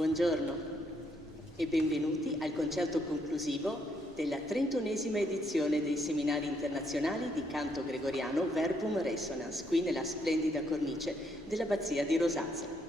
Buongiorno e benvenuti al concerto conclusivo della 31esima edizione dei seminari internazionali di canto gregoriano Verbum Resonans, qui nella splendida cornice dell'Abbazia di Rosazzo.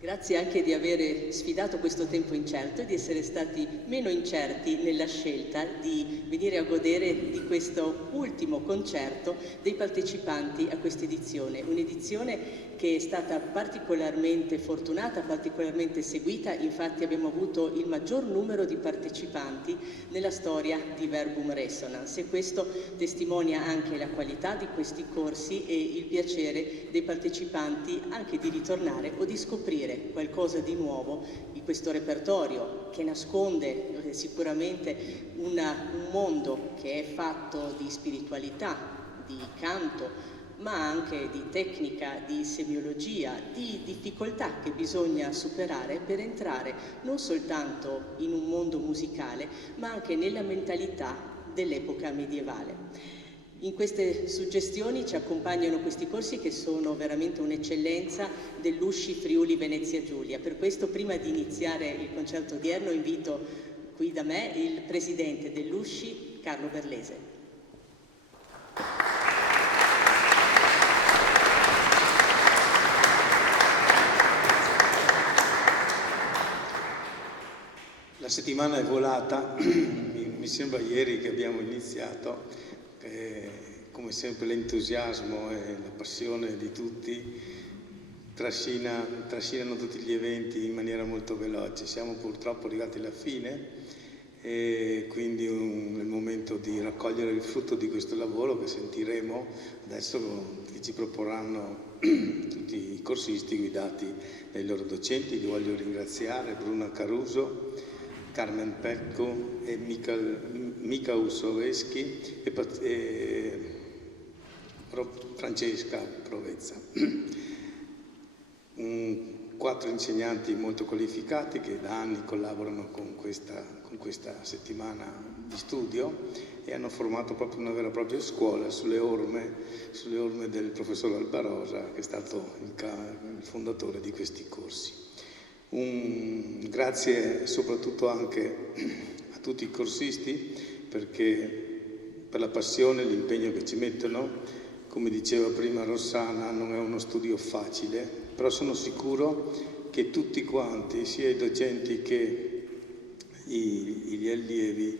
Grazie anche di aver sfidato questo tempo incerto e di essere stati meno incerti nella scelta di venire a godere di questo ultimo concerto dei partecipanti a questa edizione. Un'edizione che è stata particolarmente fortunata, particolarmente seguita, infatti abbiamo avuto il maggior numero di partecipanti nella storia di Verbum Resonans e questo testimonia anche la qualità di questi corsi e il piacere dei partecipanti anche di ritornare o di scoprire qualcosa di nuovo di questo repertorio che nasconde sicuramente un mondo che è fatto di spiritualità, di canto, ma anche di tecnica, di semiologia, di difficoltà che bisogna superare per entrare non soltanto in un mondo musicale, ma anche nella mentalità dell'epoca medievale. In queste suggestioni ci accompagnano questi corsi che sono veramente un'eccellenza dell'Usci Friuli Venezia Giulia. Per questo, prima di iniziare il concerto odierno, invito qui da me il presidente dell'Usci, Carlo Berlese. La settimana è volata, mi sembra ieri che abbiamo iniziato. Come sempre l'entusiasmo e la passione di tutti trascinano tutti gli eventi in maniera molto veloce. Siamo purtroppo arrivati alla fine e quindi è il momento di raccogliere il frutto di questo lavoro che sentiremo adesso, che ci proporranno tutti i corsisti guidati dai loro docenti. Li voglio ringraziare: Bruna Caruso, Carmen Pecco e Mica Ussoveschi e Francesca Provezza. 4 insegnanti molto qualificati che da anni collaborano con questa settimana di studio e hanno formato proprio una vera e propria scuola sulle orme del professor Albarosa, che è stato il fondatore di questi corsi. Grazie soprattutto anche a tutti i corsisti per la passione e l'impegno che ci mettono. Come diceva prima Rossana, non è uno studio facile, però sono sicuro che tutti quanti, sia i docenti che gli allievi,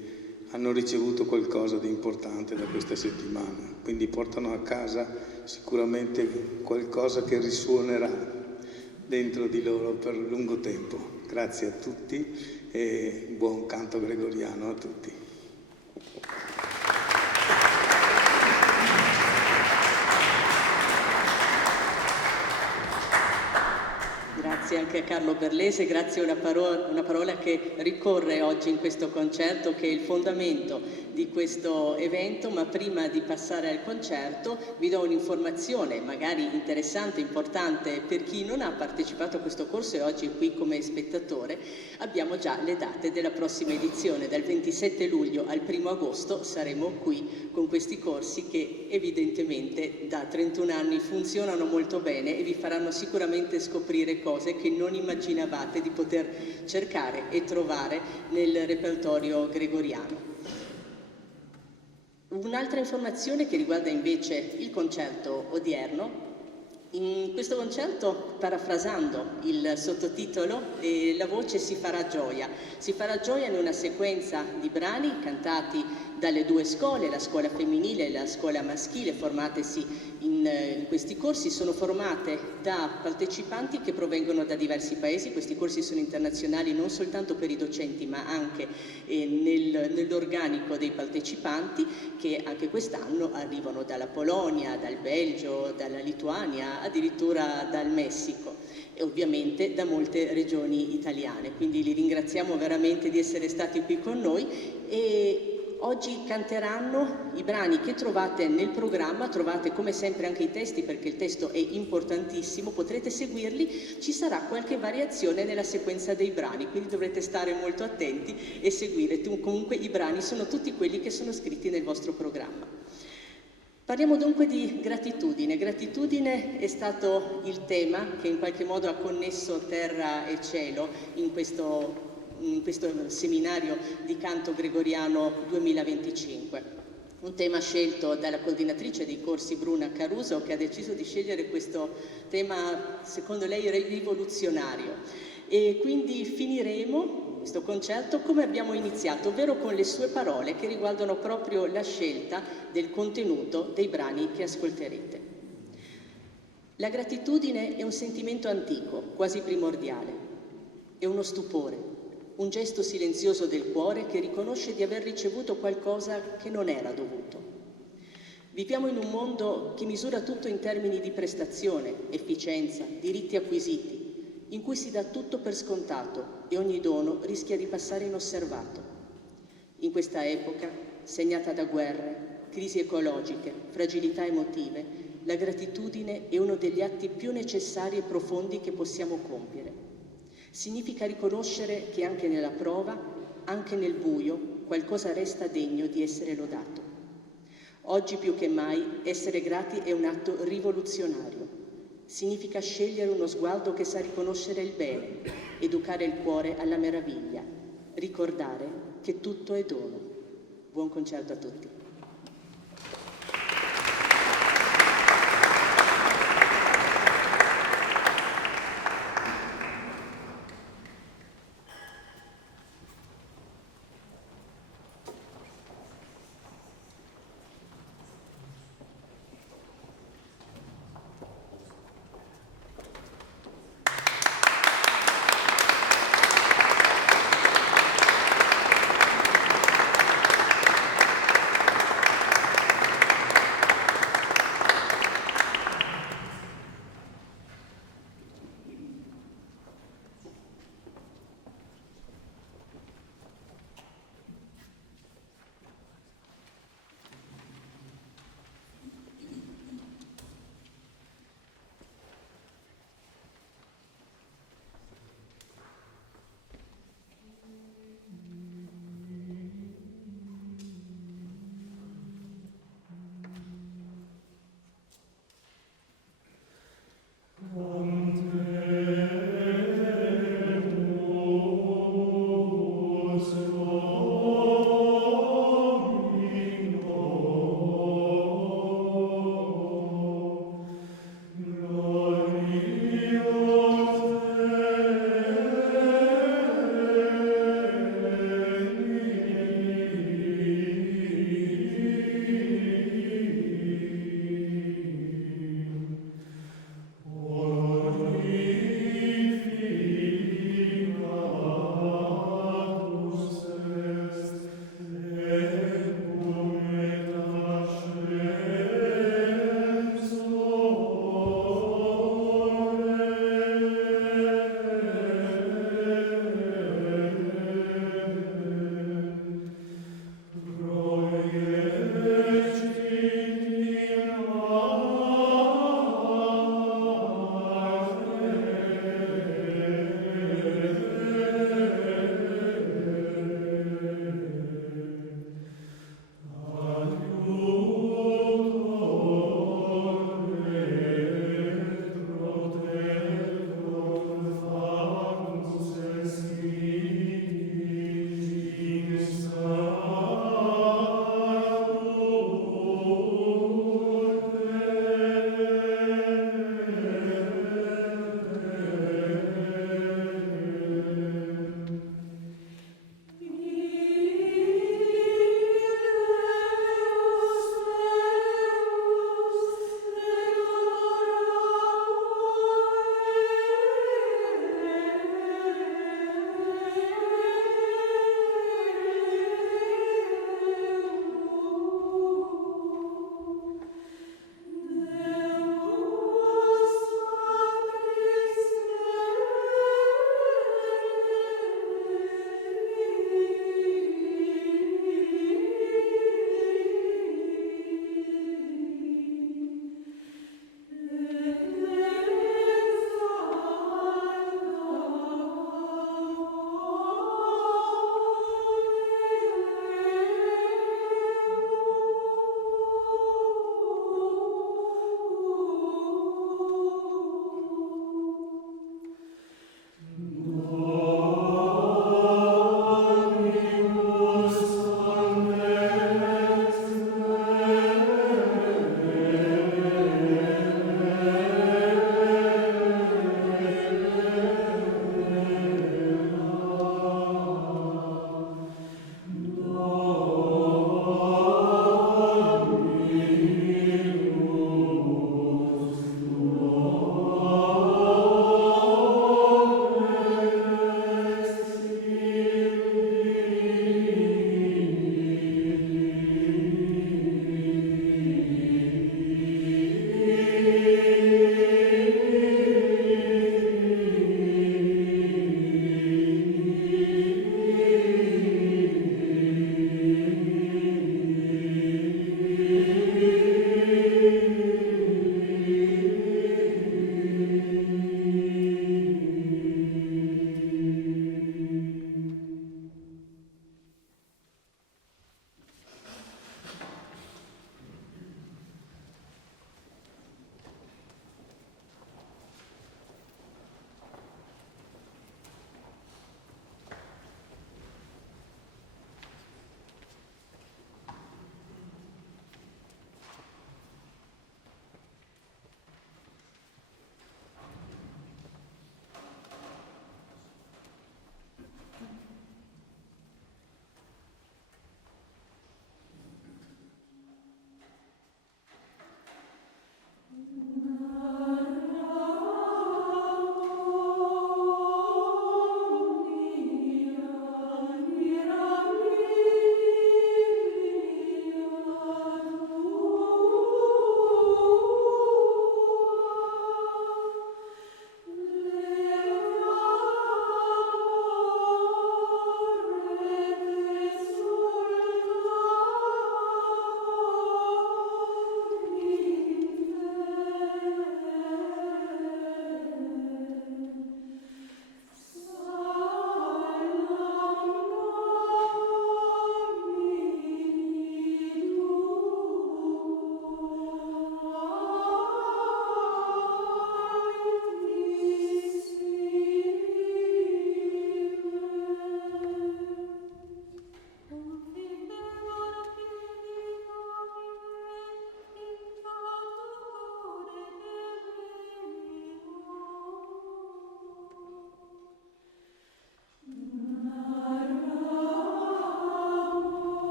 hanno ricevuto qualcosa di importante da questa settimana, quindi portano a casa sicuramente qualcosa che risuonerà dentro di loro per lungo tempo. Grazie a tutti e buon canto gregoriano a tutti. Grazie anche a Carlo Berlese, grazie a una parola che ricorre oggi in questo concerto, che è il fondamento di questo evento. Ma prima di passare al concerto vi do un'informazione magari interessante, importante per chi non ha partecipato a questo corso e oggi è qui come spettatore. Abbiamo già le date della prossima edizione: dal 27 luglio al 1 agosto saremo qui con questi corsi che evidentemente da 31 anni funzionano molto bene e vi faranno sicuramente scoprire cose che non immaginavate di poter cercare e trovare nel repertorio gregoriano. Un'altra informazione che riguarda invece il concerto odierno. In questo concerto, parafrasando il sottotitolo, la voce si farà gioia in una sequenza di brani cantati dalle due scuole, la scuola femminile e la scuola maschile, formatesi in questi corsi. Sono formate da partecipanti che provengono da diversi paesi. Questi corsi sono internazionali non soltanto per i docenti, ma anche nell'organico dei partecipanti, che anche quest'anno arrivano dalla Polonia, dal Belgio, dalla Lituania, addirittura dal Messico e ovviamente da molte regioni italiane. Quindi li ringraziamo veramente di essere stati qui con noi e oggi canteranno i brani che trovate nel programma. Trovate come sempre anche i testi, perché il testo è importantissimo, potrete seguirli. Ci sarà qualche variazione nella sequenza dei brani, quindi dovrete stare molto attenti e seguire. Comunque i brani sono tutti quelli che sono scritti nel vostro programma. Parliamo dunque di gratitudine. Gratitudine è stato il tema che in qualche modo ha connesso terra e cielo in questo seminario di canto gregoriano 2025. Un tema scelto dalla coordinatrice dei corsi Bruna Caruso, che ha deciso di scegliere questo tema, secondo lei, rivoluzionario. E quindi finiremo questo concerto come abbiamo iniziato, ovvero con le sue parole che riguardano proprio la scelta del contenuto dei brani che ascolterete. La gratitudine è un sentimento antico, quasi primordiale. È uno stupore, un gesto silenzioso del cuore che riconosce di aver ricevuto qualcosa che non era dovuto. Viviamo in un mondo che misura tutto in termini di prestazione, efficienza, diritti acquisiti, in cui si dà tutto per scontato e ogni dono rischia di passare inosservato. In questa epoca, segnata da guerre, crisi ecologiche, fragilità emotive, la gratitudine è uno degli atti più necessari e profondi che possiamo compiere. Significa riconoscere che anche nella prova, anche nel buio, qualcosa resta degno di essere lodato. Oggi più che mai essere grati è un atto rivoluzionario. Significa scegliere uno sguardo che sa riconoscere il bene, educare il cuore alla meraviglia, ricordare che tutto è dono. Buon concerto a tutti.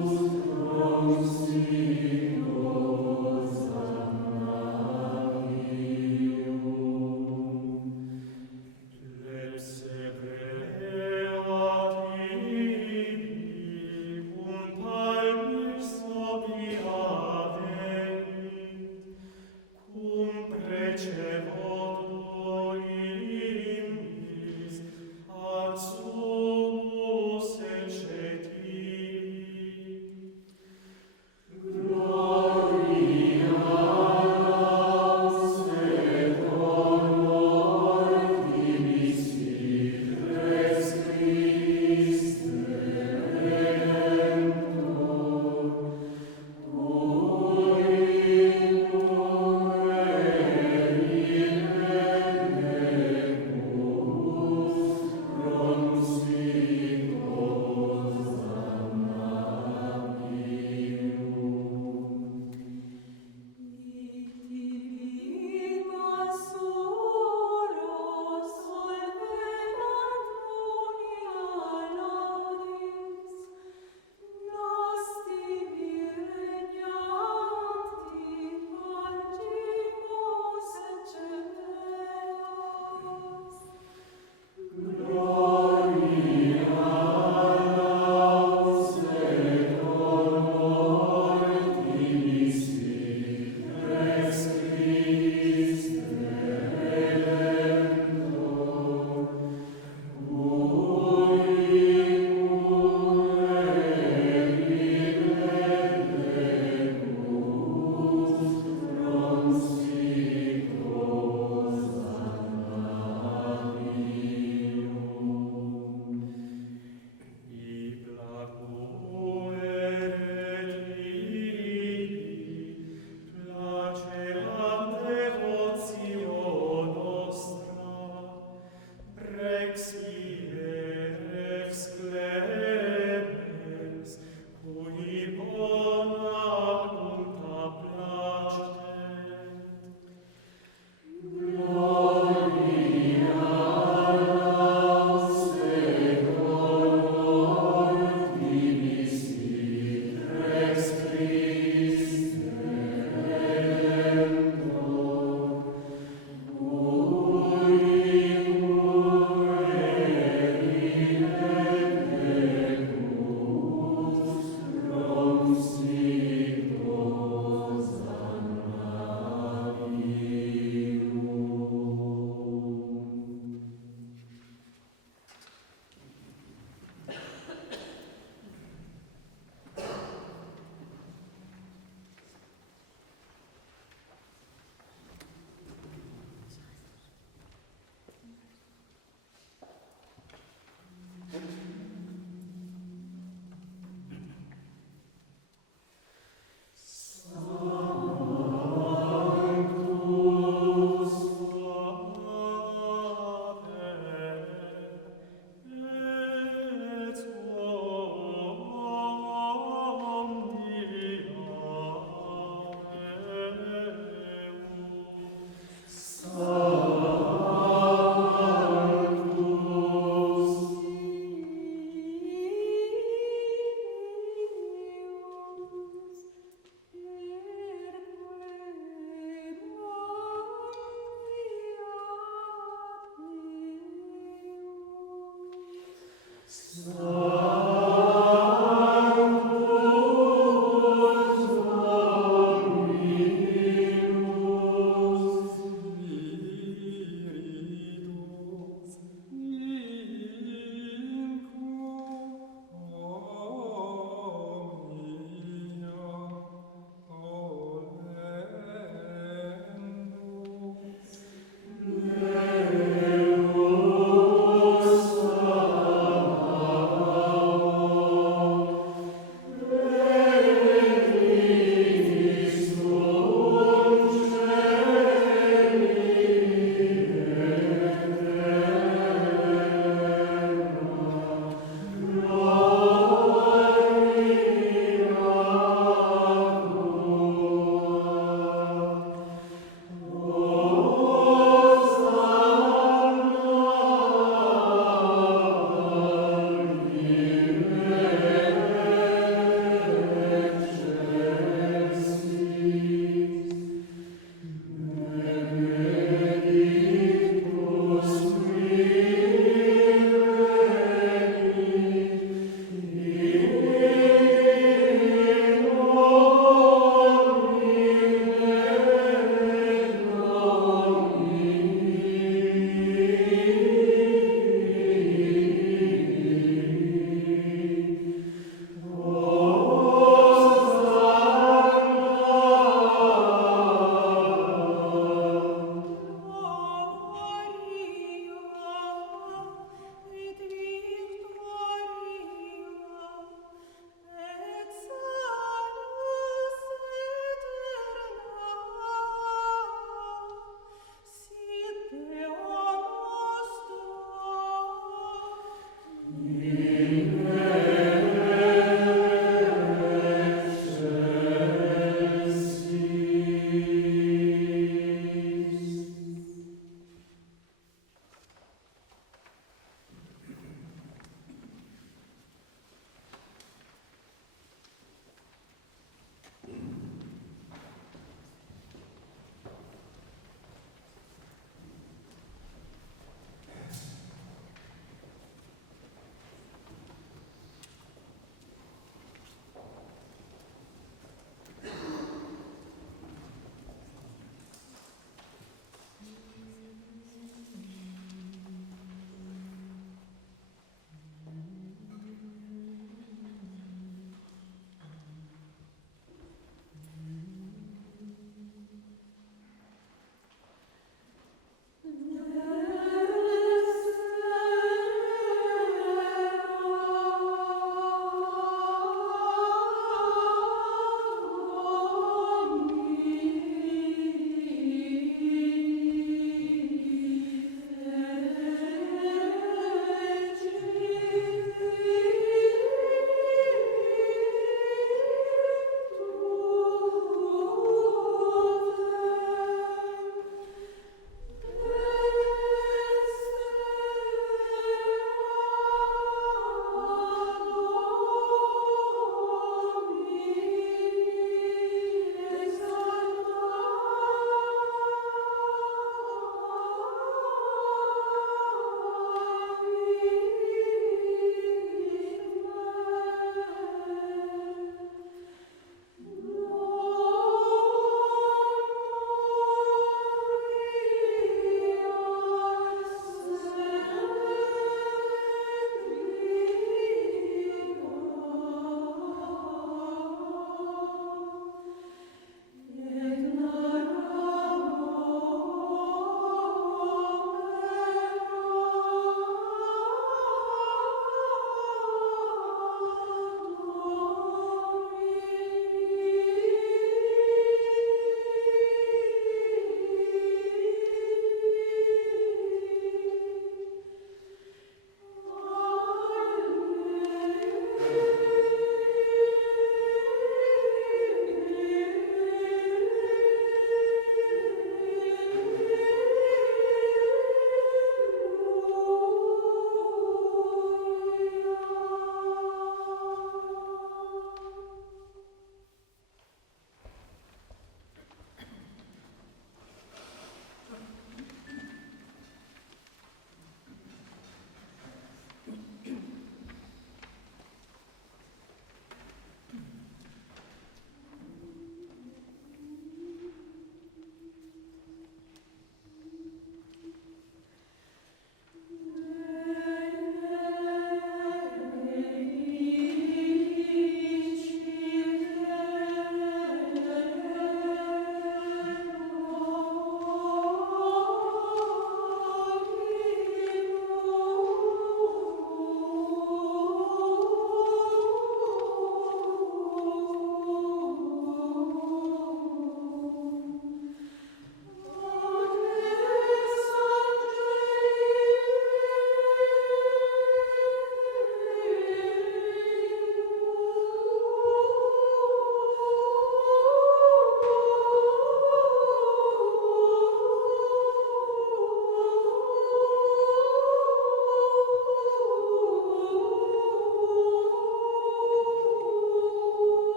Gloria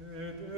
ed